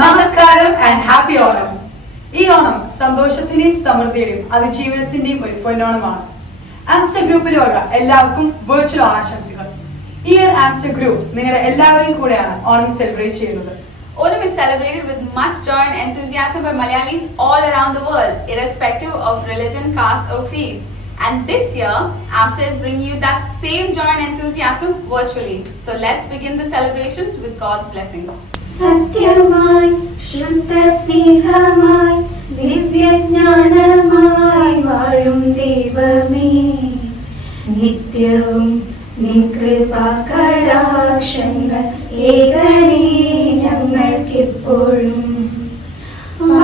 Namaskaram and happy Onam. ഈ ഓണം സന്തോഷത്തിന്റെയും സമൃദ്ധിയുടെയും അതിജീവനത്തിന്റെയും ഒരു പൊന്നോണമാണ്. ആംസ്റ്റർ ഗ്രൂപ്പിലുള്ള എല്ലാവർക്കും വെർച്വൽ ഓണാശംസകൾ. ഈ ആംസ്റ്റർ ഗ്രൂപ്പ് നിങ്ങളുടെ എല്ലാവരെയും കൂടെയാണ് ഓണം സെലിബ്രേറ്റ് ചെയ്യുന്നത്. Onam is celebrated with much joy and enthusiasm by Malayalis all around the world, irrespective of religion, caste or creed. And this year, Amster is bringing you that same joy and enthusiasm virtually. So let's begin the celebrations with God's blessings. സത്യമായി ശുദ്ധ സ്നേഹമായി ദിവ്യജ്ഞാനമായി വാഴും ദൈവമേ, നിത്യവും നിൻ കൃപാകടാക്ഷങ്ങൾ ഏകണേ ഞങ്ങൾക്കെപ്പോഴും.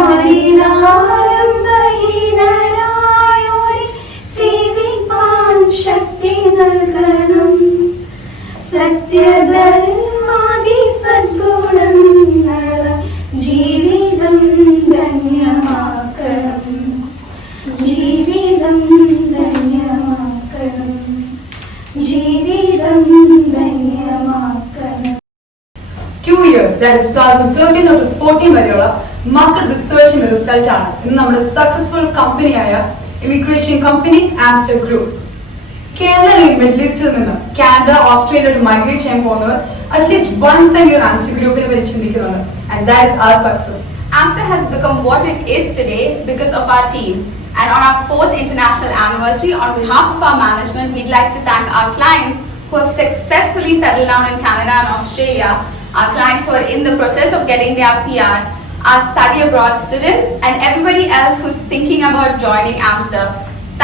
ആരിലാലും ബലഹീനരായോരെ സേവിപ്പാൻ ശക്തി നൽകണം. സത്യധർമാദി സദ്ഗുണങ്ങള ജീവിതം ധന്യമാക്കണം, ജീവിതം ധന്യമാക്കണം, ജീവിതം ധന്യമാക്കണം. 2 years, that is 2013 to 14 വരെയുള്ള മാർക്കറ്റ് റിസർച്ചിന്റെ റിസൾട്ട് ആണ് ഇന്ന് നമ്മുടെ സക്സസ്ഫുൾ കമ്പനിയായ immigration company Amster group. Kerala middle ഈസ്റ്റിൽ നിന്ന് കാനഡ, ഓസ്ട്രേലിയയിലോട്ട് മൈഗ്രേറ്റ് ചെയ്യാൻ പോകുന്നവർ അറ്റ്ലീസ്റ്റ് വൺസ് എങ്കിലും ആംസ്റ്റർ ഗ്രൂപ്പിനെ പറ്റി ചിന്തിക്കുന്നുണ്ട്. And that is our success. Amster has become what it is today because of our team. And on our 4th international anniversary, on behalf of our management, we'd like to thank our clients who have successfully settled down in Canada and Australia, our clients who are in the process of getting their PR, our study abroad students, and everybody else who's thinking about joining Amster.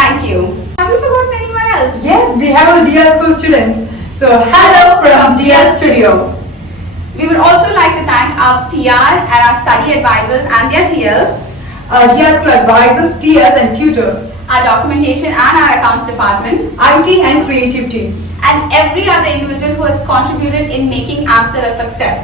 Thank you. Have we forgotten anyone else? Yes, we have our DR school students. So hello from DR Studio. We would also like to thank our PR and our study advisors and their TLs, Our DR school advisors, TLs and tutors, our documentation and our accounts department, IT and creative team. and every other individual who has contributed in making Amster a success.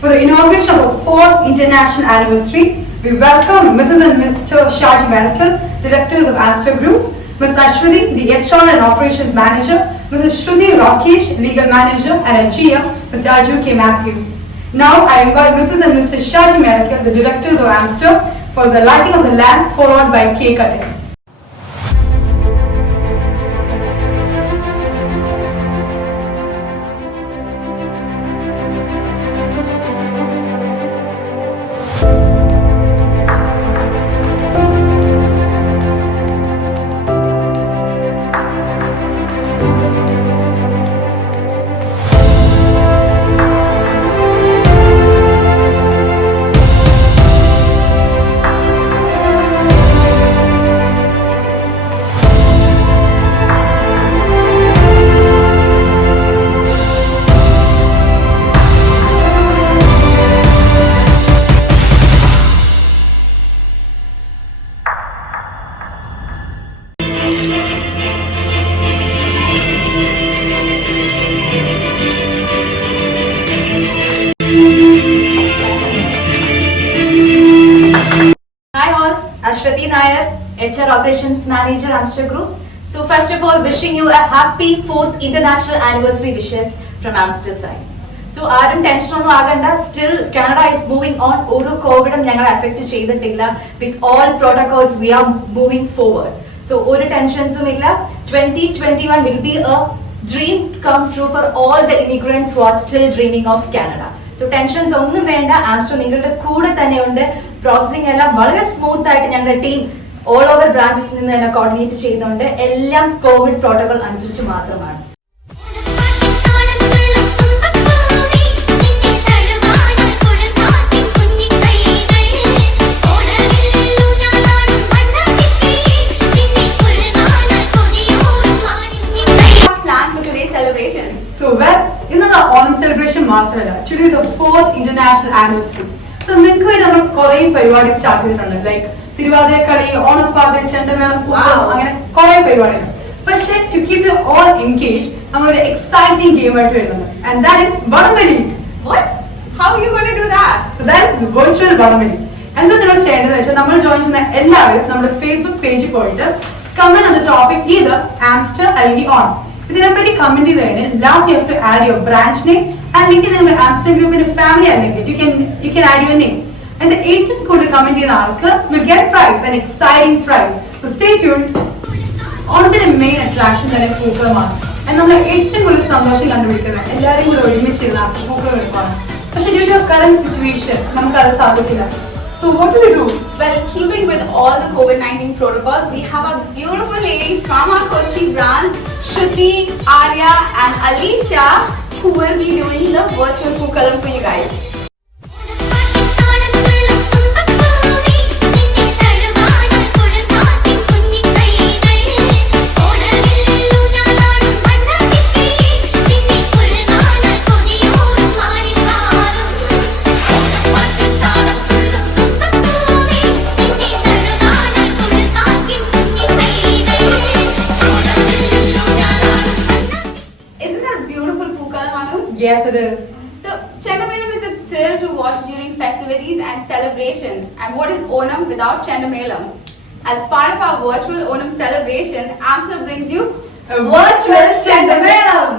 For the inauguration of our 4th international anniversary, we welcome Mrs. and Mr. Shaji Medical, directors of Amster Group, Ms. Ashwati, the HR and operations manager, Mrs. Shruti Rakesh, legal manager, and our GM, Mr. Arjun K. Matthew. Now I invite Mrs. and Mr. Shaji Medical, the directors of Amster, for the lighting of the lamp, followed by cake cutting. Hi all, Ashwati Nair, HR Operations Manager, Amster Group. So first of all, wishing you a happy 4th international anniversary wishes from Amster side. So ആരും tension ഒന്നും ആകണ്ട. Still Canada is moving on. ഒരു കോവിഡും ഞങ്ങളെ affect ചെയ്തിട്ടില്ല. With all protocols we are moving forward. So ഒരു ടെൻഷൻസും ഇല്ല. 2021 will be a dream come true for all the immigrants who are still dreaming of Canada. So tensions ഒന്നും വേണ്ട. ആംസ്റ്റർ നിങ്ങളുടെ കൂടെ തന്നെയുണ്ട്. പ്രോസസിംഗ് എല്ലാം വളരെ സ്മൂത്ത് ആയിട്ട് ഞങ്ങളുടെ ടീം ഓൾ ഓവർ ബ്രാഞ്ചസിൽ നിന്ന് തന്നെ കോർഡിനേറ്റ് ചെയ്യുന്നുണ്ട്. എല്ലാം കോവിഡ് പ്രോട്ടോകോൾ അനുസരിച്ച് മാത്രമാണ്. So well, ഇന്നത്തെ ഓണം സെലിബ്രേഷൻ മാത്രമല്ല, today is the 4th international anniversary. So നിങ്ങൾക്ക് വേണ്ടി നമ്മൾ കുറെ പരിപാടി സ്റ്റാർട്ട് ചെയ്തിട്ടുണ്ട്. ലൈക്ക് തിരുവാതിരക്കളി, ഓണപ്പാട്ട്, ചെണ്ടമേളം, അങ്ങനെ കുറെ പരിപാടികൾ. പക്ഷേ to keep you all engaged, നമ്മളൊരു എക്സൈറ്റിംഗ് ഗെയിം ആയിട്ട് വരുന്നുണ്ട്. And that is വടംവലി. What? How are you going to do that? So that is virtual വടംവലി. എന്താ നിങ്ങൾ ചെയ്യേണ്ടതെന്ന് വെച്ചാൽ നമ്മൾ ജോയിൻ ചെയ്യുന്ന എല്ലാവരും നമ്മുടെ ഫേസ്ബുക്ക് പേജിൽ പോയിട്ട് comment on the topic either Amster അല്ലെങ്കിൽ on. ഇതിനെപ്പറ്റി കമന്റ് ചെയ്ത് കഴിഞ്ഞാൽ last you have to add your branch name അല്ലെങ്കിൽ നിങ്ങൾ ആംസ്റ്റർ ഗ്രൂപ്പിന്റെ ഫാമിലി അല്ലെങ്കിൽ you can add your name. And the ഏറ്റവും കൂടുതൽ കമന്റ് ചെയ്യുന്ന ആൾക്ക് will get prize, an exciting prize. So stay tuned. ഓണത്തിന്റെ മെയിൻ അട്രാക്ഷൻ തന്നെ പൂക്കളമാണ്. നമ്മൾ ഏറ്റവും കൂടുതൽ സന്തോഷം കണ്ടുപിടിക്കുന്നത് എല്ലാവരും കൂടെ ഒരുമിച്ചിരുന്ന പൂക്കൾ എടുക്കുകയാണ്. പക്ഷെ ഡ്യൂ ടു കറന്റ് സിറ്റുവേഷൻ നമുക്ക് അത് സാധിക്കില്ല. So what do we do? Well, keeping with all the COVID-19 protocols, we have our beautiful ladies from our Kochi branch, Shruti, Arya and Alicia, who will be doing the virtual Pookalam for you guys. Yes, it is. So, Chendamelam is a thrill to watch during festivities and celebration. And what is Onam without Chendamelam? As part of our virtual Onam celebration, Amstel brings you A virtual Chendamelam.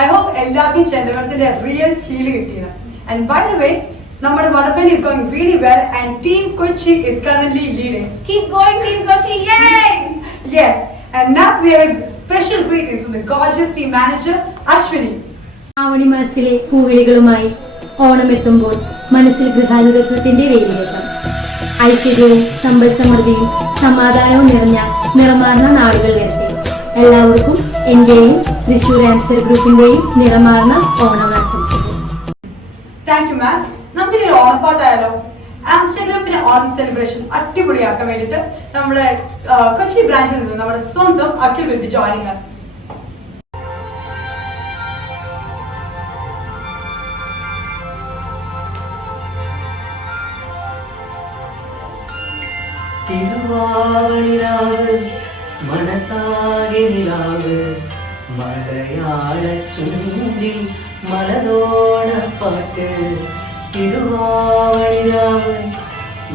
I hope എല്ലാവർക്കും ചെണ്ടമേളത്തിന്റെ real feel കിട്ടിയത്. And by the way, നമ്മുടെ Vadappally is going really well and Team Kochi is currently leading. Keep going, Team Kochi! Yay! Yes, and now we have a special greetings from the gorgeous team manager Ashwini. Avani മാസത്തിലെ പൂവിളികളുമായി ഓണമെത്തുമ്പോൾ മനസ്സിൽ ഗൃഹാതുരത്വത്തിന്റെ വേലിയേറ്റം. ഐശ്വര്യവും സമ്പൽ സമൃദ്ധിയും സമാധാനവും നിറഞ്ഞ നിറമാർന്ന നാളുകൾ വരട്ടെ. എല്ലാവർക്കും എന്റെയും തൃശൂർ ആംസ്റ്റർ ഗ്രൂപ്പിന്റെയും നിറമാർന്ന ഓണാശംസകൾ. Thank you ma'am. നമുക്കിനി ഒരു ഓണപ്പാട്ടായാലോ? ആംസ്റ്റർ ഗ്രൂപ്പിന്റെ ഓണം സെലിബ്രേഷൻ അടിപൊളിയാക്കാൻ വേണ്ടിയിട്ട് നമ്മുടെ കൊച്ചി ബ്രാഞ്ചിൽ നിന്ന് നമ്മുടെ സ്വന്തം Akhil will be joining us. തിരുവാവണിരാവ് മനസാകെ നിലാവ് മലയാള ചുണ്ടിൽ മലരോണപ്പാട്ട്. തിരുവാവണിരാവ്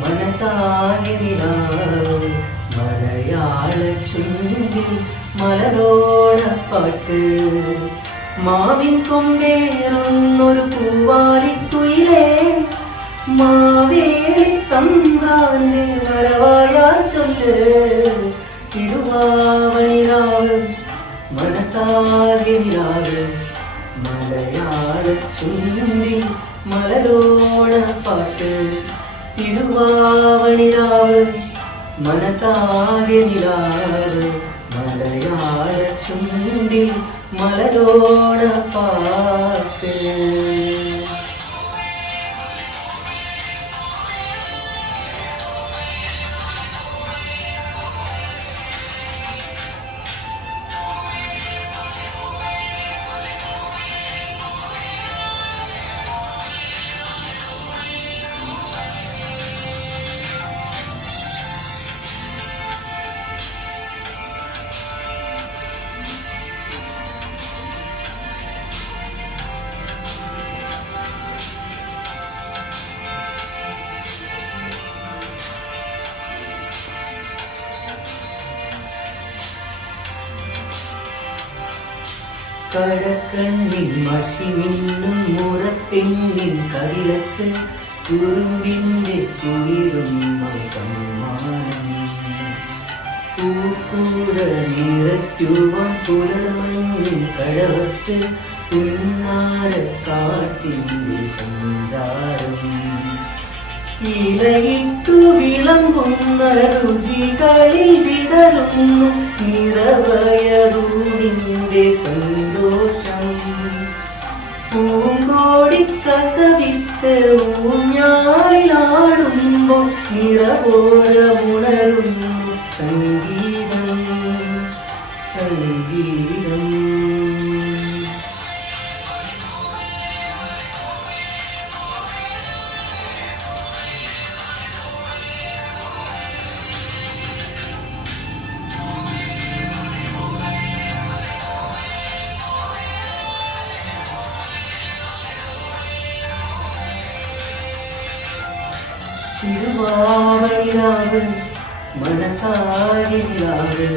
മനസാകെ നിലാവ് മലയാള ചുണ്ടിൽ മലരോണപ്പാട്ട്. മാവിൻ കൊമ്പേറുന്നൊരു പൂവാലിക്കുയിലേ മാവേലി തമ്പ്രാന്റെ വരവായാ ചൊല്ല്. തിരുവാവണിരാവ് മനസാകെ നിലാവ് മലയാള ചുണ്ടിൽ മലരോണപ്പാട്ട്. തിരുവാവണിരാവ് മനസാകെ നിലാവ് മലയാള ചുണ്ടിൽ മലരോണപ്പാട്ട്. കടക്കണ്ണിൽ മഷി മിന്നും മുറപ്പെണ്ണിൻ കവിളത്ത് കുറുമ്പിൻ്റെ കുളിരും സമ്മാനം പൂക്കൂട നിറയ്ക്കുവാൻ പുലർമഞ്ഞിൻ കടവത്ത് പുന്നാര കാറ്റിൻ്റെ സഞ്ചാരം ഇലയിട്ടു വിളമ്പുന്ന രുചികളിൽ വിടരുന്നു നിറവയറൂടിൻ്റെ സന്തോഷം പൂങ്കോടി കസവിത്ത് ഊഞ്ഞാലിലാടുമ്പോൾ നിറവോരമുണരുന്നു സംഗീതം സംഗീതം. തിരുവാവണിരാവ് മനസാരിലാവ്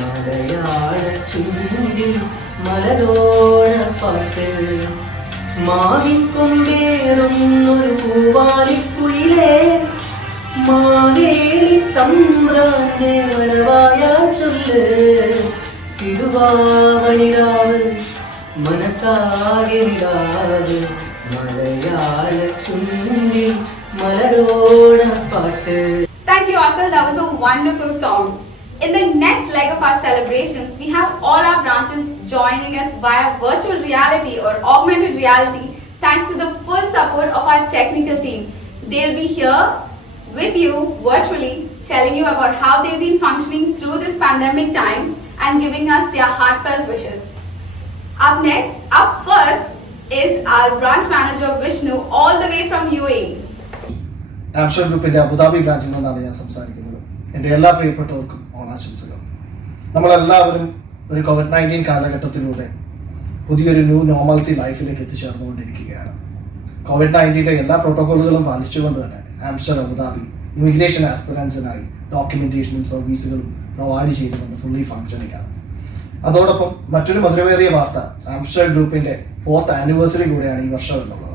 മലയാള ചുണ്ടിൽ മലരോണ പാട്ട് മാവിൻ കൊണ്ടേറുന്നൊരു പൂവാലിക്കുയിലേ മാവേലി തമ്പ്രാന്റെ വരവായ ചൊല്ല് തിരുവാവണിരാവ് മനസാരിലാവ് മലയാള ചുണ്ടിൽ മലരോണ പാട്ട്. Thank you, Uncle. That was a wonderful song. In the next leg of our celebrations, we have all our branches joining us via virtual reality or augmented reality, thanks to the full support of our technical team. They'll be here with you virtually, telling you about how they've been functioning through this pandemic time and giving us their heartfelt wishes. Up first is our branch manager Vishnu, all the way from UAE. ആംസ്റ്റർ ഗ്രൂപ്പിന്റെ Abu Dhabi ബ്രാഞ്ചിൽ നിന്നാണ് ഞാൻ സംസാരിക്കുന്നത്. എൻ്റെ എല്ലാ പ്രിയപ്പെട്ടവർക്കും ഓണാശംസകൾ. നമ്മളെല്ലാവരും ഒരു COVID-19 കാലഘട്ടത്തിലൂടെ പുതിയൊരു ന്യൂ നോർമൽസി ലൈഫിലേക്ക് എത്തിച്ചേർന്നുകൊണ്ടിരിക്കുകയാണ്. COVID-19 എല്ലാ പ്രോട്ടോക്കോളുകളും പാലിച്ചുകൊണ്ട് തന്നെ ആംസ്റ്റർ അബുദാബി ഇമിഗ്രേഷൻ ആസ്പിറൻസിനായി ഡോക്യുമെന്റേഷനും സർവീസുകളും പ്രൊവൈഡ് ചെയ്തുകൊണ്ട് ഫുള്ളി ഫങ്ഷനിങ് ആണ്. അതോടൊപ്പം മറ്റൊരു മധുരമേറിയ വാർത്ത, ആംസ്റ്റർ ഗ്രൂപ്പിന്റെ 4th ആനിവേഴ്സറി കൂടെയാണ് ഈ വർഷം എന്നുള്ളതാണ്.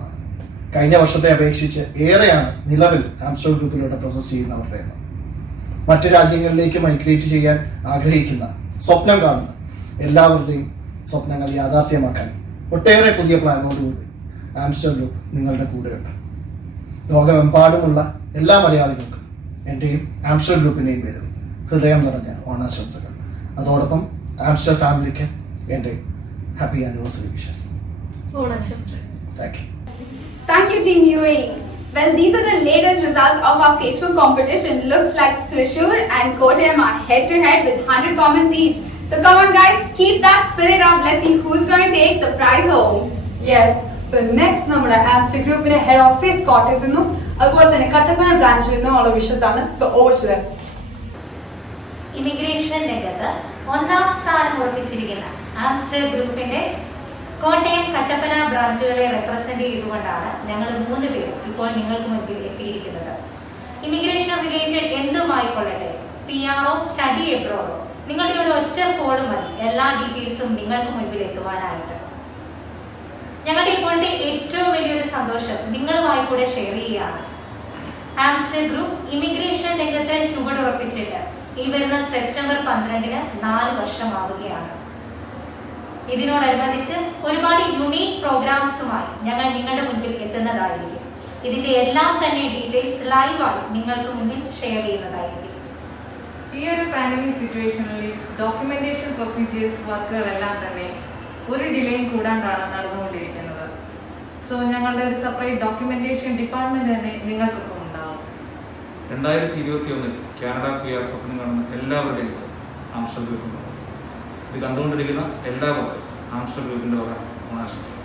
കഴിഞ്ഞ വർഷത്തെ അപേക്ഷിച്ച് ഏറെയാണ് നിലവിൽ ആംസ്റ്റർ ഗ്രൂപ്പിലൂടെ പ്രോസസ് ചെയ്യുന്നവരുടെ എണ്ണം. മറ്റു രാജ്യങ്ങളിലേക്ക് മൈഗ്രേറ്റ് ചെയ്യാൻ ആഗ്രഹിക്കുന്ന, സ്വപ്നം കാണുന്ന എല്ലാവരുടെയും സ്വപ്നങ്ങൾ യാഥാർത്ഥ്യമാക്കാൻ ഒട്ടേറെ പുതിയ പ്ലാനോടുകൂടി ആംസ്റ്റർ ഗ്രൂപ്പ് നിങ്ങളുടെ കൂടെയുണ്ട്. ലോകമെമ്പാടുമുള്ള എല്ലാ മലയാളികൾക്കും എൻ്റെയും ആംസ്റ്റർ ഗ്രൂപ്പിൻ്റെയും പേരിൽ ഹൃദയം നിറഞ്ഞ ഓണാശംസകൾ. അതോടൊപ്പം ആംസ്റ്റർ ഫാമിലിക്ക് എൻ്റെ happy anniversary wishes. Thank you. Thank you, Team UAE. Well, these are the latest results of our Facebook competition. Looks like Thrissur and Kottayam are head-to-head with 100 comments each. So come on, guys, keep that spirit up. Let's see who's going to take the prize home. Yes. So next നമ്മുടെ ആംസ്റ്റർ ഗ്രൂപ്പിന്റെ head office കോട്ടയത്ത് നിന്നും അതുപോലെ തന്നെ കട്ടപ്പന ബ്രാഞ്ചിൽ നിന്നും ഉള്ള wishes ആണ്. So over to them. Immigration രംഗത്ത് 1ാം സ്ഥാനം ഉറപ്പിച്ചിരിക്കുന്ന ആംസ്റ്റർ ഗ്രൂപ്പിന്റെ കോട്ടയം കട്ടപ്പന ബ്രാഞ്ചുകളെ റെപ്രസെന്റ് ചെയ്തുകൊണ്ടാണ് ഞങ്ങൾ 3 പേരും ഇപ്പോൾ നിങ്ങൾക്ക് മുൻപിൽ എത്തിയിരിക്കുന്നത്. ഇമിഗ്രേഷൻ റിലേറ്റഡ് എന്തുമായിക്കൊള്ളട്ടെ, PR-ഓ സ്റ്റഡി എബ്രോഡോ, നിങ്ങളുടെ ഒരു ഒറ്റ കോഡ് മതി എല്ലാ ഡീറ്റെയിൽസും നിങ്ങൾക്ക് മുൻപിൽ എത്തുവാനായിട്ട്. ഞങ്ങളുടെ ഇപ്പോഴത്തെ ഏറ്റവും വലിയൊരു സന്തോഷം നിങ്ങളുമായി കൂടെ ഷെയർ ചെയ്യുകയാണ്. ആംസ്റ്റർ ഗ്രൂപ്പ് ഇമിഗ്രേഷൻ രംഗത്ത് ചുവടുറപ്പിച്ചിട്ട് ഈ വരുന്ന സെപ്റ്റംബർ 12-ന് 4 വർഷമാവുകയാണ്. ഇതിനോടനുബന്ധിച്ച് ഒരുപാട് യുണീക് പ്രോഗ്രാംസുമായി ഞങ്ങൾ നിങ്ങളുടെ മുൻപിൽ എത്തുന്നതായിരിക്കും. ഇതിന്റെ എല്ലാം തന്നെ ഡീറ്റെയിൽസ് ലൈവായി നിങ്ങൾക്ക് മുൻപിൽ ഷെയർ ചെയ്യുന്നതായിരിക്കും. ഈ ഒരു പാൻഡമിക് സിറ്റുവേഷനിൽ ഡോക്യുമെന്റേഷൻ പ്രൊസീജിയേഴ്സ് വർക്കുകളെല്ലാം തന്നെ ഒരു ഡിലേയും കൂടാണ്ടാണ് നടന്നുകൊണ്ടിരിക്കുന്നത്. സോ ഞങ്ങളുടെ ഒരു സെപ്പറേറ്റ് ഡോക്യുമെന്റേഷൻ ഡിപ്പാർട്ട്മെന്റ് തന്നെ നിങ്ങൾക്കൊപ്പം ഉണ്ടാവും. 2021 കാനഡ PR സ്വപ്നം കാണുന്ന എല്ലാവരുടെയും ആംസ്റ്റർ ഗ്രൂപ്പ് ഇത് കണ്ടുകൊണ്ടിരിക്കുന്ന എല്ലാവർക്കും ആംസ്റ്റർ ഗ്രൂപ്പിന്റെ വക ഓണാശംസകൾ.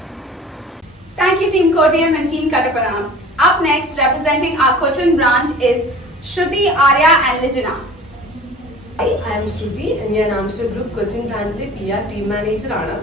Thank you, Team Kottayam and Team Katappana. Up next, representing our Cochin branch is Shruti, Arya and Lijana. Hi, I am Shruti and ഞാൻ ആംസ്റ്റർ ഗ്രൂപ്പ് കൊച്ചിൻ ബ്രാഞ്ചിലെ PR ടീം മാനേജർ ആണ്.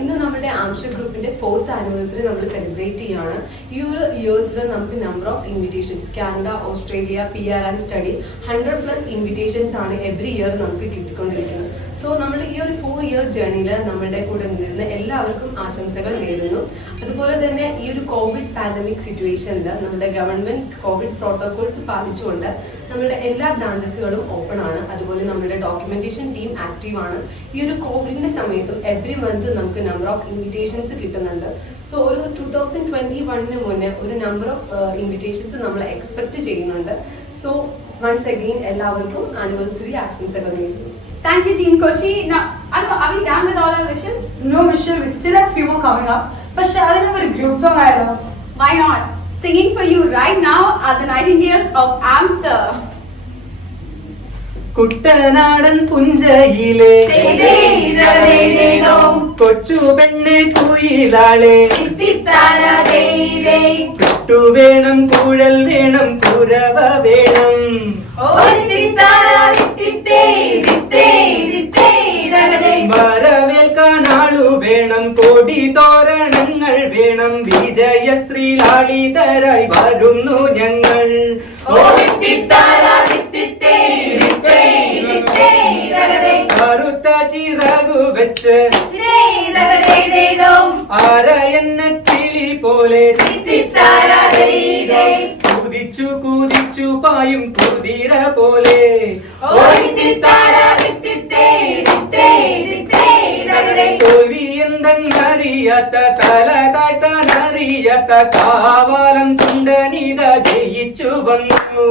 ഇന്ന് നമ്മുടെ ആംസ്റ്റർ ഗ്രൂപ്പിന്റെ 4th ആനിവേഴ്സറി നമ്മൾ സെലിബ്രേറ്റ് ചെയ്യുകയാണ്. ഈ ഒരു ഇയേഴ്സിൽ നമുക്ക് number of invitations Canada, Australia, PR and study 100+ invitations ആണ് എവറി ഇയർ നമുക്ക് കിട്ടിക്കൊണ്ടിരിക്കുന്നത്. സോ നമ്മൾ ഈ ഒരു 4 ഇയർ ജേർണിയിൽ നമ്മുടെ കൂടെ നിന്ന് എല്ലാവർക്കും ആശംസകൾ നേരുന്നു. അതുപോലെ തന്നെ ഈ ഒരു കോവിഡ് പാൻഡമിക് സിറ്റുവേഷനിൽ നമ്മുടെ ഗവൺമെന്റ് കോവിഡ് പ്രോട്ടോകോൾസ് പാലിച്ചുകൊണ്ട് നമ്മുടെ എല്ലാ ബ്രാഞ്ചസുകളും ഓപ്പൺ ആണ്. അതുപോലെ നമ്മുടെ ഡോക്യുമെന്റേഷൻ ടീം ആക്റ്റീവ് ആണ്. ഈ ഒരു കോവിഡിന്റെ സമയത്തും എവറി മന്ത് നമുക്ക് നമ്പർ ഓഫ് ഇൻവിറ്റേഷൻസ് കിട്ടുന്നുണ്ട്. സോ ഒരു 2021 മുന്നേ ഒരു നമ്പർ ഓഫ് ഇൻവിറ്റേഷൻസ് നമ്മൾ എക്സ്പെക്ട് ചെയ്യുന്നുണ്ട്. സോ വൺസ് അഗെയിൻ എല്ലാവർക്കും ആനിവേഴ്സറി ആശംസകൾ നേരുന്നു. Thank you, Team Kochi. Now, are we done with all our wishes? No, Michelle, we still have few more coming up. But Shadina, we're a group song. Why not? Singing for you right now are the Nightingales of Amster. കുട്ടനാടൻ പുഞ്ചയിലെ കൊച്ചു പെണ്ണെ കുയിലാളെ കുട്ടു വേണം കുഴൽ വേണം കുരവ വേണം വരവേൽക്കാൻ ആളു വേണം കോടി തോരണങ്ങൾ വേണം വിജയശ്രീലാളിതരായി വരുന്നു ഞങ്ങൾ കറുത്ത ചിറകു വെച്ച് ആര എന്ന കിളി പോലെ കുതിച്ചു കുതിച്ചു പായും കുതിര പോലെ തോൽവി എന്തെന്നറിയാത്ത തല താഴ്ത്താനറിയാത്ത കാവാലം ചുണ്ടനിത ജയിച്ചു വന്നു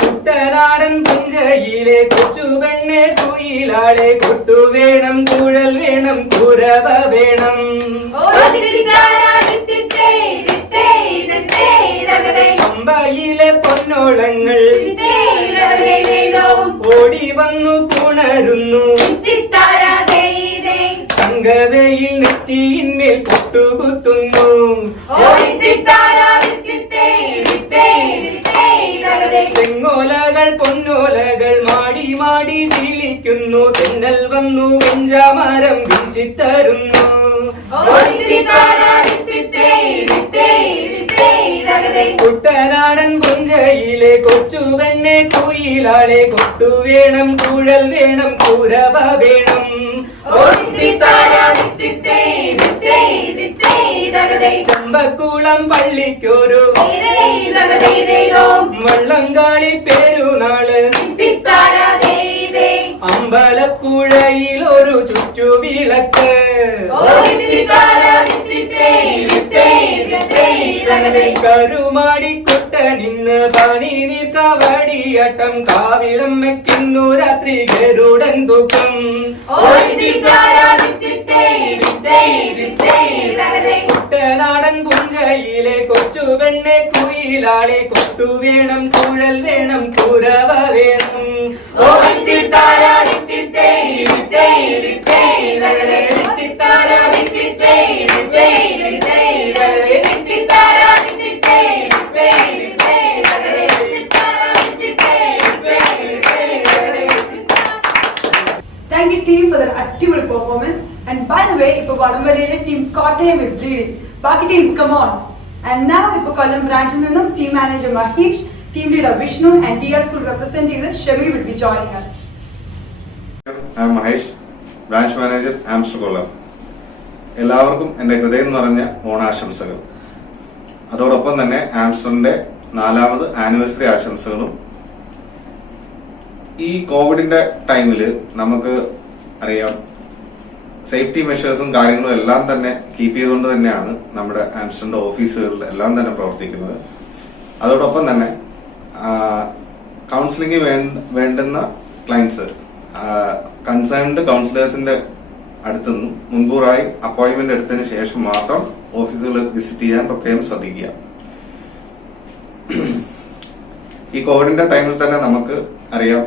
കുട്ടനാടൻ പുഞ്ചയിലെ കൊച്ചു പെണ്ണെ കുയിലാളെ കൊട്ടു വേണം കുഴൽ വേണം കുരവ വേണം പമ്പയിലെ പൊന്നോളങ്ങൾ ഓടി വന്നു പുണരുന്നു തങ്കവയിൽ നെറ്റിയിന്മേൽ പൊട്ടുകുത്തുന്നു തെങ്ങോലകൾ പൊന്നോലകൾ മാടി മാടി വിളിക്കുന്നു തെന്നൽ വന്നു വെഞ്ചാമരം വീശിത്തരുന്നു കുട്ടനാടൻ പുഞ്ചയിലെ കൊച്ചു പെണ്ണെ കുയിലാളെ കൊട്ടു വേണം കുഴൽ വേണം കുരവ വേണം ചമ്പക്കുളം പള്ളിക്കൊരു വള്ളംകാളി പെരുന്നാള് അമ്പലപ്പുഴയിൽ ഒരു ചുറ്റുവിളക്ക് കരുമാടിക്കൊട്ട നിന്ന് പണി നീർക്കാവടിയാട്ടം കാവിലമ്മയ്ക്കുന്നു രാത്രി ഗരുഡൻ തൂക്കം കുട്ടനാടൻ പുഞ്ചയിലെ കൊച്ചു പെണ്ണെ കുയിലാളെ കൊട്ടു വേണം കുഴൽ വേണം കുരവ വേണം Thank you, team, for that active performance. And by the way, ipo Vadambaliyile team Kottayam is leading. Baki teams, come on. And now, ipo Kollam branch ninnum team manager Mahesh, team leader Vishnu, and DR school representative Shami will be joining us. I am Mahesh, branch manager Amster Kollam. എല്ലാവർക്കും എൻ്റെ ഹൃദയം നിറഞ്ഞ ഓണാശംസകൾ. അതോടൊപ്പം തന്നെ ആംസ്റ്ററിന്റെ 4ാമത് anniversary ആശംസകളും. ഈ കോവിഡിന്റെ ടൈമിൽ നമുക്ക് അറിയാം സേഫ്റ്റി മെഷേഴ്സും കാര്യങ്ങളും എല്ലാം തന്നെ കീപ്പ് ചെയ്തുകൊണ്ട് തന്നെയാണ് നമ്മുടെ ആംസ്റ്ററിന്റെ ഓഫീസുകളിൽ എല്ലാം തന്നെ പ്രവർത്തിക്കുന്നത്. അതോടൊപ്പം തന്നെ കൗൺസിലിംഗ് വേണ്ടുന്ന ക്ലയൻസ് കൺസേൺഡ് കൗൺസിലേഴ്സിന്റെ അടുത്തുനിന്നും മുൻകൂറായി അപ്പോയിന്റ്മെന്റ് എടുത്തതിന് ശേഷം മാത്രം ഓഫീസുകൾ വിസിറ്റ് ചെയ്യാൻ പ്രത്യേകം ശ്രദ്ധിക്കുക. ഈ കോവിഡിന്റെ ടൈമിൽ തന്നെ നമുക്ക് അറിയാം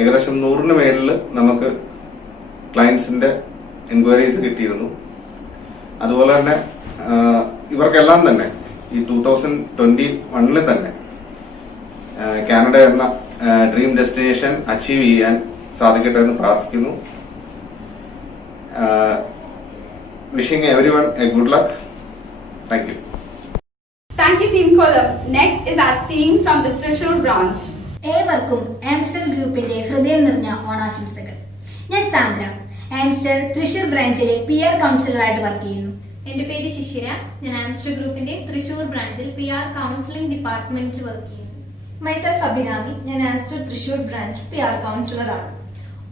ഏകദേശം 100ന് മേളിൽ നമുക്ക് ക്ലയൻസിന്റെ എൻക്വയറീസ് കിട്ടിയിരുന്നു. അതുപോലെ തന്നെ ഇവർക്കെല്ലാം തന്നെ ഈ 2021 തന്നെ കാനഡ എന്ന ഡ്രീം ഡെസ്റ്റിനേഷൻ അച്ചീവ് ചെയ്യാൻ സാധിക്കട്ടെ എന്ന് പ്രാർത്ഥിക്കുന്നു. Wishing everyone a good luck. Thank you. Thank you, Team Kolam. Next is our team from the Thrissur branch. ഏവർക്കും ആംസ്റ്റർ ഗ്രൂപ്പിന്റെ ഹൃദയം നിറഞ്ഞ ഓണാശംസകൾ. ഞാൻ സാന്ദ്ര, ആംസ്റ്റർ തൃശൂർ ബ്രാഞ്ചിലെ PR കൗൺസിലറായിട്ട് വർക്ക് ചെയ്യുന്നു. എൻ്റെ പേര് ശിശിര. ഞാൻ ആംസ്റ്റർ ഗ്രൂപ്പിന്റെ തൃശൂർ ബ്രാഞ്ചിൽ PR കൗൺസിലിംഗ് ഡിപ്പാർട്ട്മെന്റിൽ വർക്ക് ചെയ്യുന്നു. മൈസെൽഫ് അഭിരാമി. ഞാൻ ആംസ്റ്റർ തൃശൂർ ബ്രാഞ്ച് PR കൗൺസിലറാണ്.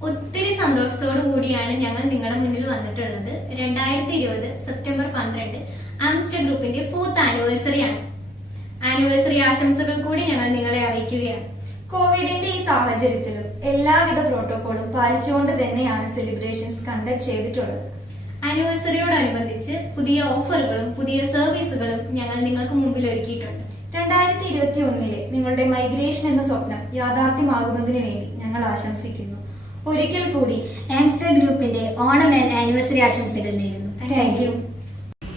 ഒത്തിരി സന്തോഷത്തോടു കൂടിയാണ് ഞങ്ങൾ നിങ്ങളുടെ മുന്നിൽ വന്നിട്ടുള്ളത്. 2020 സെപ്റ്റംബർ 12 ആംസ്റ്റർ ഗ്രൂപ്പിന്റെ 4th ആനിവേഴ്സറി ആണ്. ആനിവേഴ്സറി ആശംസകൾ കൂടി ഞങ്ങൾ നിങ്ങളെ അറിയിക്കുകയാണ്. കോവിഡിന്റെ ഈ സാഹചര്യത്തിലും എല്ലാവിധ പ്രോട്ടോകോളും പാലിച്ചുകൊണ്ട് തന്നെയാണ് സെലിബ്രേഷൻസ് കണ്ടക്ട് ചെയ്തിട്ടുള്ളത്. ആനിവേഴ്സറിയോടനുബന്ധിച്ച് പുതിയ ഓഫറുകളും പുതിയ സർവീസുകളും ഞങ്ങൾ നിങ്ങൾക്ക് മുമ്പിൽ ഒരുക്കിയിട്ടുണ്ട്. 2021 നിങ്ങളുടെ മൈഗ്രേഷൻ എന്ന സ്വപ്നം യാഥാർത്ഥ്യമാകുന്നതിന് വേണ്ടി ഞങ്ങൾ ആശംസിക്കുന്നു. ഒരിക്കൽ കൂടി ആംസ്റ്റർ ഗ്രൂപ്പിന്റെ ഓണം ആൻഡ് ആനിവേഴ്സറി ആശംസകൾ നേരുന്നു. Thank you.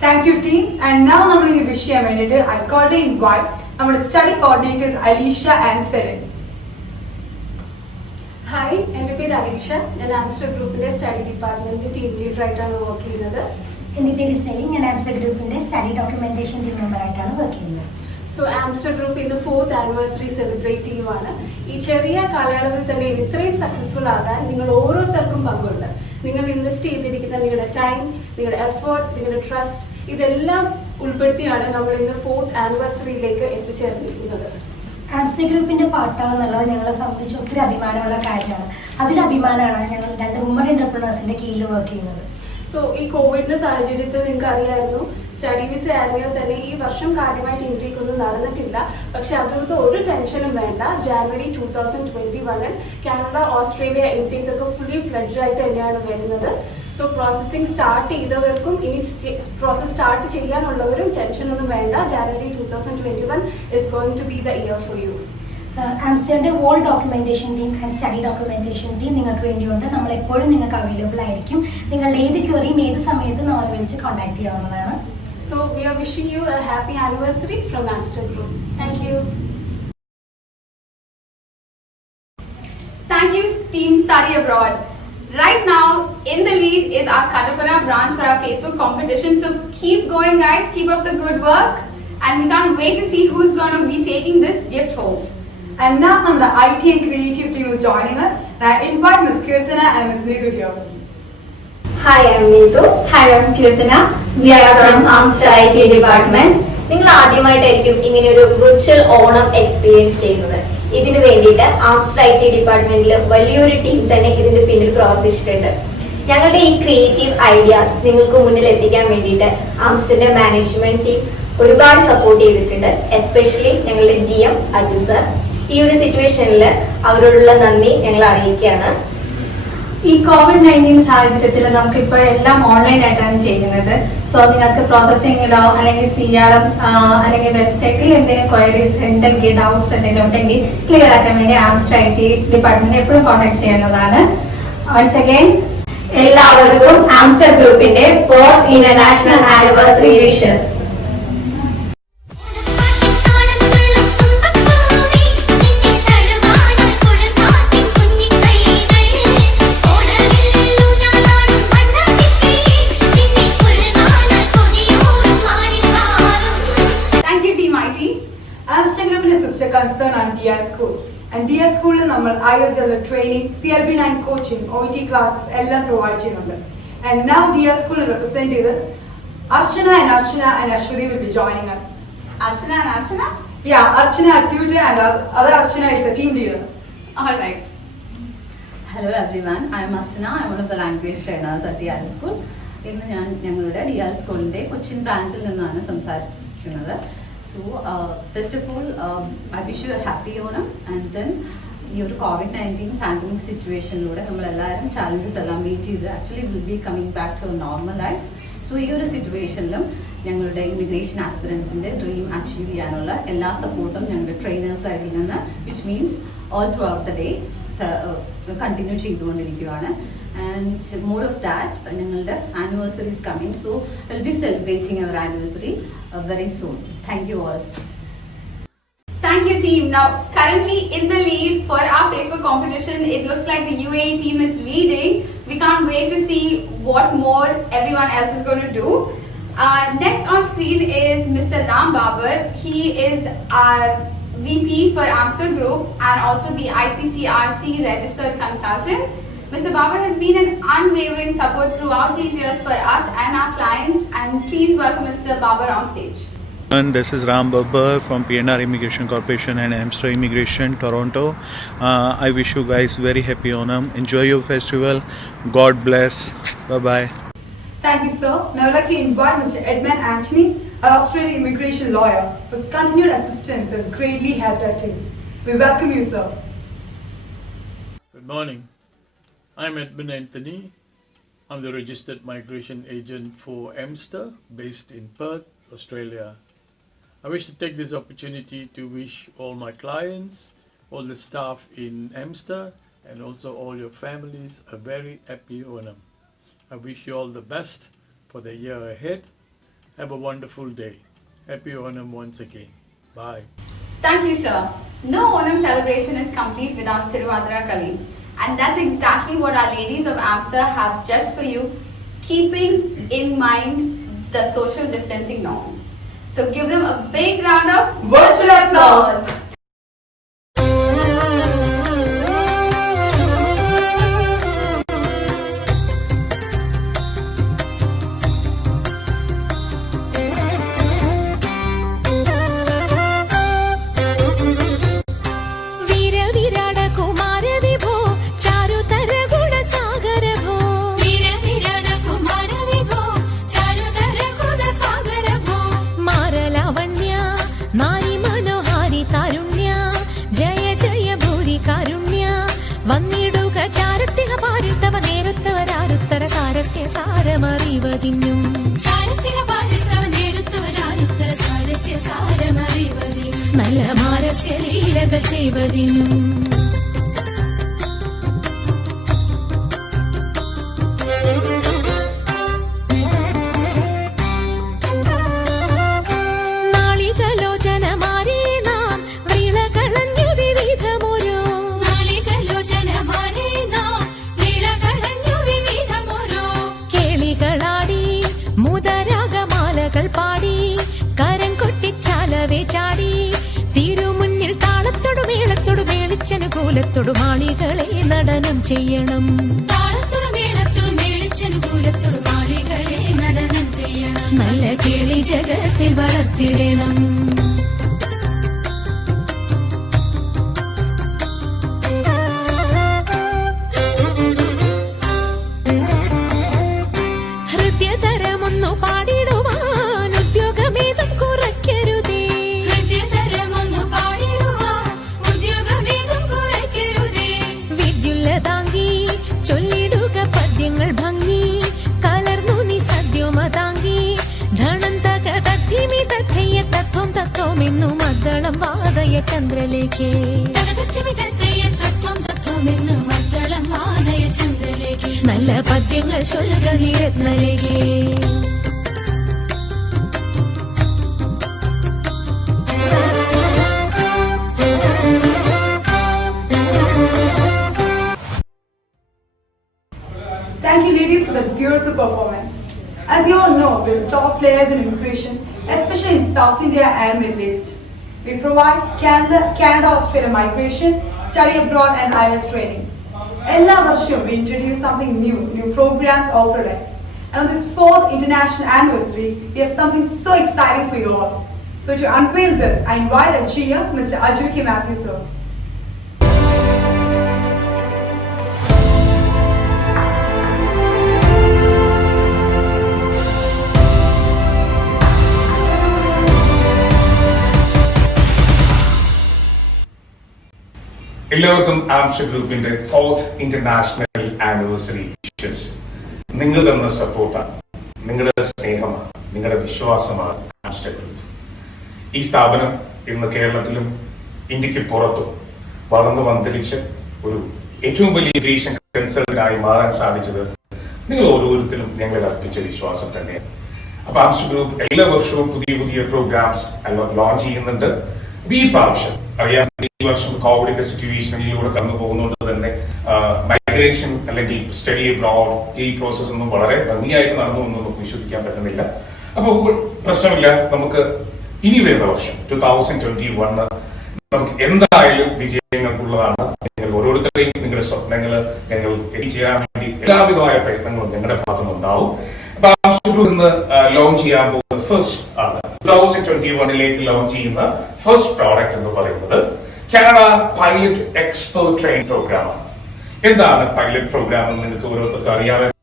Thank you, team. And now we will wish you a minute. I called to invite our study coordinators Alicia and Seren. Hi, എൻ്റെ പേര് അലീഷ. ഞാൻ ആംസ്റ്റർ ഗ്രൂപ്പിലെ സ്റ്റഡി ഡിപ്പാർട്ട്മെന്റിൽ ടീം ലീഡറായിട്ടാണ് വർക്ക് ചെയ്യുന്നത്. എൻ്റെ പേര് സെലിൻ. ഞാൻ ആംസ്റ്റർ ഗ്രൂപ്പിന്റെ സ്റ്റഡി ഡോക്യുമെന്റേഷൻ ടീം മെമ്പറായിട്ടാണ് വർക്ക് ചെയ്യുന്നത്. സോ ആംസ്റ്റർ ഗ്രൂപ്പ് ഇന്ന് 4th ആനിവേഴ്സറി സെലിബ്രേറ്റ് ചെയ്യുവാണ്. ഈ ചെറിയ കാലയളവിൽ തന്നെ ഇത്രയും സക്സസ്ഫുൾ ആകാൻ നിങ്ങൾ ഓരോരുത്തർക്കും പങ്കുണ്ട്. നിങ്ങൾ ഇൻവെസ്റ്റ് ചെയ്തിരിക്കുന്ന നിങ്ങളുടെ ടൈം, നിങ്ങളുടെ എഫേർട്ട്, നിങ്ങളുടെ ട്രസ്റ്റ്, ഇതെല്ലാം ഉൾപ്പെടുത്തിയാണ് നമ്മൾ ഇന്ന് 4th ആനിവേഴ്സറിയിലേക്ക് എത്തിച്ചേർന്നിരിക്കുന്നത്. ആംസ്റ്റർ ഗ്രൂപ്പിന്റെ പാർട്ടാണെന്നുള്ളത് ഞങ്ങളെ സംബന്ധിച്ച് ഒത്തിരി അഭിമാനമുള്ള കാര്യമാണ്. അതിൽ അഭിമാനമാണ് ഞങ്ങൾ 2 വുമൺ എന്റർപ്രണേഴ്സിന്റെ കീഴിൽ വർക്ക് ചെയ്യുന്നത്. സോ ഈ കോവിഡിന്റെ സാഹചര്യത്തിൽ നിങ്ങൾക്ക് അറിയായിരുന്നു, സ്റ്റഡി വിസ ആയിരുന്നെങ്കിൽ തന്നെ ഈ വർഷം കാര്യമായിട്ട് ഇൻടേക്ക് ഒന്നും നടന്നിട്ടില്ല. പക്ഷെ അതുകൊണ്ട് ഒരു ടെൻഷനും വേണ്ട. ജാനുവരി 2021 കാനഡ, ഓസ്ട്രേലിയ ഇൻടേക്ക് ഒക്കെ ഫുള്ളി ഫ്ലെഡ്ജ് ആയിട്ട് തന്നെയാണ് വരുന്നത്. സോ പ്രോസസ്സിംഗ് സ്റ്റാർട്ട് ചെയ്തവർക്കും ഇനി പ്രോസസ് സ്റ്റാർട്ട് ചെയ്യാനുള്ളവരും ടെൻഷൻ ഒന്നും വേണ്ട. January 2021 is going to be the year for you. ആംസ്റ്ററിന്റെ വോൾ documentation team and study documentation team നിങ്ങൾക്ക് വേണ്ടിയുണ്ട്. നമ്മൾ എപ്പോഴും നിങ്ങൾക്ക് അവൈലബിൾ ആയിരിക്കും. നിങ്ങളുടെ ഏത് ക്വറിയും ഏത് സമയത്തും നമ്മളെ വിളിച്ച് കോൺടാക്ട് ചെയ്യാവുന്നതാണ്. So we are wishing you a happy anniversary from Amster Group. Thank you. Thank you, Team Study Abroad. Right now, in the lead is our Kattapana branch for our Facebook competition. So keep going, guys. Keep up the good work. And we can't wait to see who's going to be taking this gift home. And now the IT and creative team is joining us. And I invite Ms. Kirtana and Ms. Neetu here. Hi, I'm Neetu. Hi, I'm Kirtana. We are from Amster IT department. നിങ്ങൾ ആദ്യമായിട്ടായിരിക്കും ഇങ്ങനെ ഒരു virtual Onam experience ചെയ്യുന്നത്. ഇതിനു വേണ്ടിയിട്ട് ആംസ്റ്റർ IT ഡിപ്പാർട്ട്മെന്റിൽ വലിയൊരു team തന്നെ ഇതിന്റെ പിന്നിൽ പ്രവർത്തിച്ചിട്ടുണ്ട്. ഞങ്ങളുടെ ഈ ക്രിയേറ്റീവ് ഐഡിയാസ് നിങ്ങൾക്ക് മുന്നിൽ എത്തിക്കാൻ വേണ്ടിയിട്ട് ആംസ്റ്ററിന്റെ മാനേജ്മെന്റ് ടീം ഒരുപാട് സപ്പോർട്ട് ചെയ്തിട്ടുണ്ട്. എസ്പെഷ്യലി ഞങ്ങളുടെ GM അജു സർ. ഈ ഒരു സിറ്റുവേഷനിൽ അവരോടുള്ള നന്ദി ഞങ്ങൾ അറിയിക്കുകയാണ്. ഈ COVID-19 സാഹചര്യത്തിൽ നമുക്കിപ്പോൾ എല്ലാം ഓൺലൈൻ ആയിട്ടാണ് ചെയ്യുന്നത്. സോ നിങ്ങൾക്ക് പ്രോസസ്സിങ്ങിലോ അല്ലെങ്കിൽ CRM അല്ലെങ്കിൽ വെബ്സൈറ്റിൽ എന്തെങ്കിലും ക്വയറീസ് ഉണ്ടെങ്കിൽ, ഡൗട്ട്സ് എന്തെങ്കിലും ഉണ്ടെങ്കിൽ ക്ലിയർ ആക്കാൻ വേണ്ടി ആംസ്റ്റർ IT ഡിപ്പാർട്ട്മെന്റ് എപ്പോഴും കോൺടാക്ട് ചെയ്യുന്നതാണ്. വൺസ് അഗൈൻ എല്ലാവർക്കും ആംസ്റ്റർ ഗ്രൂപ്പിന്റെ 4th international anniversary wishes. Amster Group is sister concern on DL School. And DL School is IELTS training, CLB9 coaching, OET classes, എല്ലാം provide ചെയ്യുന്നുണ്ട്. And now DL School representative Archana and Ashwati will be joining us. Archana and Archana? Yeah, Archana a tutor and other Archana is the team leader. All right. Hello everyone, I am Archana. I am one of the language trainers at DL School. ഇന്ന് ഞാൻ ഞങ്ങളുടെ DL സ്കൂളിന്റെ കൊച്ചിൻ ബ്രാഞ്ചിൽ നിന്നാണ് സംസാരിക്കുന്നത്. So, first of all, I wish you a happy Onam, and then ഈ ഒരു COVID-19 pandemic സിറ്റുവേഷനിലൂടെ നമ്മളെല്ലാവരും ചാലഞ്ചസ് എല്ലാം മീറ്റ് ചെയ്ത് actually will be coming back to normal life. So ഈ ഒരു സിറ്റുവേഷനിലും ഞങ്ങളുടെ ഇമിഗ്രേഷൻ ആസ്പിറൻസിൻ്റെ ഡ്രീം അച്ചീവ് ചെയ്യാനുള്ള എല്ലാ സപ്പോർട്ടും ഞങ്ങളുടെ ട്രെയിനേഴ്സ് സൈഡിൽ നിന്ന്, which means all throughout the day continue ചെയ്തുകൊണ്ടിരിക്കുകയാണ്. ആൻഡ് മോർ ഓഫ് ദാറ്റ് ഞങ്ങളുടെ anniversary is coming. So will be celebrating our anniversary very soon. Thank you all. Thank Thank you, team. Now, currently in the lead for our Facebook competition, it looks like the UAE team is leading. We can't wait to see what more everyone else is going to do. Next on screen is Mr. Ram Babar. He is our VP for Amster Group and also the ICCRC registered consultant. Mr. Babar has been an unwavering support throughout these years for us and our clients. And please welcome Mr. Babar on stage. And this is Ram Babbar from PNR Immigration Corporation and Amster Immigration, Toronto. I wish you guys very happy Onam. Enjoy your festival. God bless. Bye-bye. Thank you, sir. Now I'd like to invite Mr. Edmund Anthony, our Australian immigration lawyer, whose continued assistance has greatly helped our team. We welcome you, sir. Good morning. I'm Edmund Anthony. I'm the registered migration agent for Amster, based in Perth, Australia. I wish to take this opportunity to wish all my clients, all the staff in Amster, and also all your families a very happy Onam. I wish you all the best for the year ahead. Have a wonderful day. Happy Onam once again. Bye. Thank you, sir. No Onam celebration is complete without Tiruvadra Kali. And that's exactly what our ladies of Amster have just for you, keeping in mind the social distancing norms. So give them a big round of virtual applause. നല്ല മാരസ്യ ലീലകൾ ചെയ്വതിനും മാളികളെ നടനം ചെയ്യണം മാളികളെ നടനം ചെയ്യണം നല്ല കിളി ജഗത്തിൽ വളർത്തിടണം ഹൃദയതരമൊന്നു പാടിടുവാൻ ഉദ്യോഗമേതും കുറയ്ക്കരുതേ ഹൃദയതരമൊന്നു പാടിടുവാൻ ഉദ്യോഗമേതും താങ്കി ചൊല്ലിടുക പദ്യങ്ങൾ ഭംഗി കലർന്നു നീ സദ്യമതാങ്കി ധണം തക തദ്ധിമി തഥയ്യ തത്വം തത്വമെന്നു മദ്ദളം വാദയ ചന്ദ്രലേഖേ മദ്ദളം വാദയ ചന്ദ്രലേഖേ നല്ല പദ്യങ്ങൾ ചൊല്ലുക നീ രത്നലേഖേ Thank you, ladies, for that beautiful performance. As you all know, we're the top players in immigration, especially in South India and Middle East. We provide Canada-Australia migration, study abroad and IELTS training. Every year we introduce something new programs or products. And on this 4th international anniversary, we have something so exciting for you all. So to unveil this, I invite our GM, Mr. Ajay K. Matthew, sir. എല്ലാവർക്കും ആംസ്റ്റർ ഗ്രൂപ്പിന്റെ 4th international anniversary wishes. നിങ്ങൾ തന്ന സപ്പോർട്ടാണ്, നിങ്ങളുടെ സ്നേഹമാണ്, നിങ്ങളുടെ വിശ്വാസമാണ് ആംസ്റ്റർ group. ഈ സ്ഥാപനം ഇന്ന് കേരളത്തിലും ഇന്ത്യക്ക് പുറത്തും വളർന്നു വന്തരിച്ച് ഒരു ഏറ്റവും വലിയ ഇമിഗ്രേഷൻ കൺസൾട്ടന്റായി മാറാൻ സാധിച്ചത് നിങ്ങൾ ഓരോരുത്തരും ഞങ്ങളിൽ അർപ്പിച്ച വിശ്വാസം തന്നെയാണ്. അപ്പൊ ആംസ്റ്റർ ഗ്രൂപ്പ് എല്ലാ വർഷവും പുതിയ പുതിയ പ്രോഗ്രാംസ് ലോഞ്ച് ചെയ്യുന്നുണ്ട്. ഈ പ്രാവശ്യം അറിയാം ഈ വർഷം കോവിഡിന്റെ സിറ്റുവേഷനിലൂടെ കടന്നു പോകുന്നതുകൊണ്ട് തന്നെ മൈഗ്രേഷൻ അല്ലെങ്കിൽ സ്റ്റഡി അബ്രോഡ് ഈ പ്രോസസ് ഒന്നും വളരെ ഭംഗിയായിട്ട് നടന്നു എന്ന് നമുക്ക് വിശ്വസിക്കാൻ പറ്റുന്നില്ല. അപ്പോൾ പ്രശ്നമില്ല, നമുക്ക് ഇനി വരുന്ന വർഷം 2021 നമുക്ക് എന്തായാലും വിജയങ്ങൾക്കുള്ളതാണ്. നിങ്ങൾ ഓരോരുത്തരെയും നിങ്ങളുടെ സ്വപ്നങ്ങൾ ഞങ്ങൾ എത്തിച്ചേരാൻ വേണ്ടി എല്ലാവിധമായ പ്രയത്നങ്ങളും ഞങ്ങളുടെ ഭാഗത്തുനിന്നുണ്ടാവും. അപ്പൊ ഇന്ന് ലോഞ്ച് ചെയ്യാൻ പോകുന്ന ഫസ്റ്റ് 2021 ലോഞ്ച് ചെയ്യുന്ന ഫസ്റ്റ് പ്രോഡക്റ്റ് എന്ന് പറയുന്നത് കാനഡ പൈലറ്റ് എക്സ്പേർട്ട് ട്രെയിനിങ് പ്രോഗ്രാമാണ്. എന്താണ് പൈലറ്റ് പ്രോഗ്രാം എന്ന് നിങ്ങൾക്ക് ഓരോരുത്തർക്കും അറിയാവുന്ന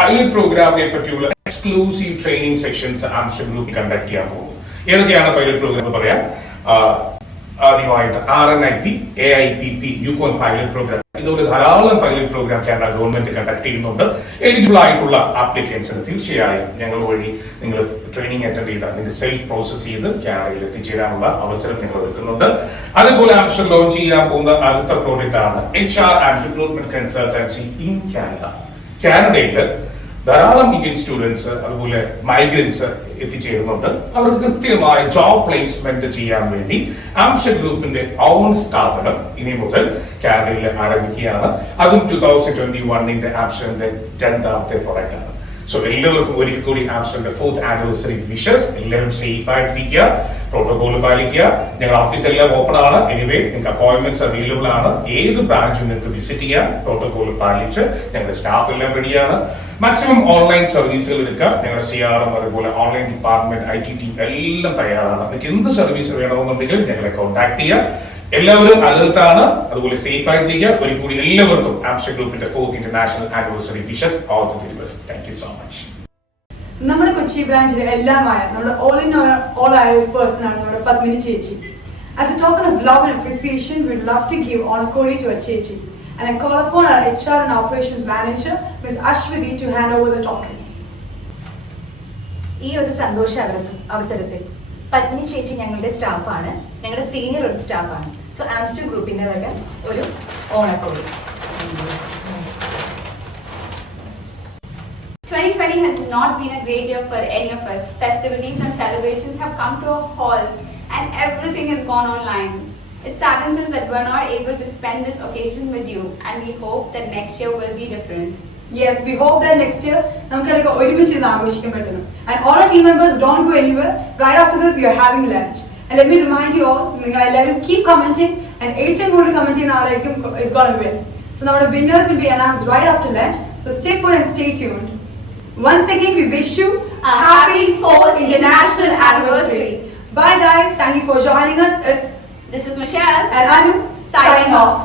പൈലറ്റ് പ്രോഗ്രാമിനെ പറ്റിയുള്ള exclusive training sessions Amster group conduct ചെയ്യാൻ പോകുന്നു. ഏതൊക്കെയാണ് പൈലറ്റ് പ്രോഗ്രാം എന്ന് പറയാം? ആദ്യമായിട്ട് RNIP, AIPP, Yukon pilot programme, ഇതുപോലെ ധാരാളം pilot programme Canada government conduct ചെയ്യുന്നുണ്ട്. എലിജിബിൾ ആയിട്ടുള്ള ആപ്ലിക്കൻസിന് തീർച്ചയായും ഞങ്ങൾ വഴി നിങ്ങൾ ട്രെയിനിങ് അറ്റൻഡ് ചെയ്താൽ നിങ്ങൾക്ക് സെൽഫ് പ്രോസസ് ചെയ്ത് കാനഡയിൽ എത്തിച്ചേരാനുള്ള അവസരം നിങ്ങൾ എടുക്കുന്നുണ്ട്. അതുപോലെ ആംസ്റ്റർ ലോഞ്ച് ചെയ്യാൻ പോകുന്ന അടുത്ത പ്രോഡക്റ്റ് ആണ് HR and recruitment consultancy in Canada. കാനഡയിൽ ധാരാളം ഇന്ത്യൻ സ്റ്റുഡൻസ് അതുപോലെ മൈഗ്രൻസ് എത്തിച്ചേരുന്നുണ്ട്. അവർക്ക് കൃത്യമായ ജോബ് പ്ലേസ്മെന്റ് ചെയ്യാൻ വേണ്ടി ആംസ്റ്റർ ഗ്രൂപ്പിന്റെ ഓൺ സ്ഥാപനം ഇനി മുതൽ കാനഡയിൽ ആരംഭിക്കുകയാണ്. അതും 2021 ആംസ്റ്ററിന്റെ രണ്ടാമത്തെ പ്രോഡക്റ്റ് ആണ്. സോ എല്ലാവർക്കും ഒരിക്കൽ കൂടി ആംസ്റ്ററിന്റെ 4th ആനിവേഴ്സറി വിഷസ്. എല്ലാവരും സേഫ് ആയിട്ടിരിക്കുക, പ്രോട്ടോകോൾ പാലിക്കുക. ഞങ്ങളുടെ ഓഫീസ് എല്ലാം ഓപ്പൺ ആണ്. എനിവേ നിങ്ങൾക്ക് അപ്പോയിന്റ്മെന്റ്സ് അവൈലബിൾ ആണ്. ഏത് ബ്രാഞ്ചും നിങ്ങൾക്ക് വിസിറ്റ് ചെയ്യാം. പ്രോട്ടോകോൾ പാലിച്ച് ഞങ്ങളുടെ സ്റ്റാഫ് എല്ലാം റെഡിയാണ്. മാക്സിമം ഓൺലൈൻ സർവീസുകൾ എടുക്കുക. ഞങ്ങളുടെ CRM അതുപോലെ ഓൺലൈൻ ഡിപ്പാർട്ട്മെന്റ് IT ടീം എല്ലാം തയ്യാറാണ്. നിങ്ങൾക്ക് എന്ത് സർവീസ് വേണമെന്നുണ്ടെങ്കിൽ ഞങ്ങളെ കോൺടാക്ട് ചെയ്യുക. എല്ലാവരും അലർട്ടാണ്, അതുപോലെ സേഫ് ആയിട്ടിരിക്കുക. ഒരിക്കൽ കൂടി എല്ലാവർക്കും ആംസ്റ്റർ ഗ്രൂപ്പിന്റെ 4th international anniversary wishes. All the very best. Thank you so much. നമ്മുടെ കൊച്ചി ബ്രാഞ്ചിലെ എല്ലാമായ നമ്മുടെ ഓൾ ആയ ഒരു പേഴ്സൺ ആണ് നമ്മുടെ പത്മിനി ചേച്ചി. As a token of love and appreciation, we'd love to give honor Kodi to our ചേച്ചി. And I call upon our HR and operations manager, Ms. Ashwati, to hand over the token. ഈ ഒരു സന്തോഷ അവസരത്തിൽ പത്മിനി ചേച്ചി ഞങ്ങളുടെ സ്റ്റാഫാണ്, ഞങ്ങളുടെ senior ഒരു സ്റ്റാഫാണ്. So ആംസ്റ്റർ ഗ്രൂപ്പിന്റെ വക ഒരു ഓണക്കോടി. 2020 has not been a great year for any of us. Festivities and celebrations have come to a halt and everything has gone online. It saddens us that we're not able to spend this occasion with you, and we hope that next year will be different. Yes, we hope that next year നമുക്ക് ഒരുമിച്ച് ആഘോഷിക്കാൻ പറ്റുന്നു. And all our team members don't go anywhere. Right after this, you're having lunch. And let me remind you all, നിങ്ങൾ എല്ലാവരും keep commenting, and ഏറ്റവും കൂടുതൽ comment ചെയ്യുന്ന ആളായിരിക്കും is going to win. So നമ്മുടെ winners will be announced right after lunch. So stay put and stay tuned. Once again, we wish you a happy 4th international anniversary. Bye guys, thank you for joining us. This is Michelle and Anu signing off.